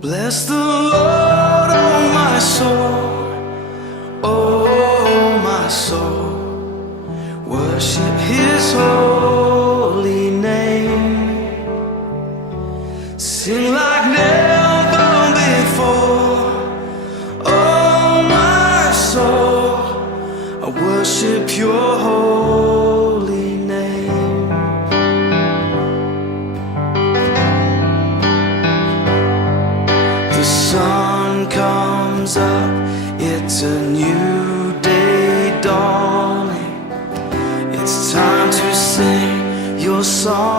Bless the Lord, oh my soul, oh my soul. Worship His holy name. Sing like never before, oh my soul. I worship Your holy name. The sun comes up, it's a new day dawning. It's time to sing Your song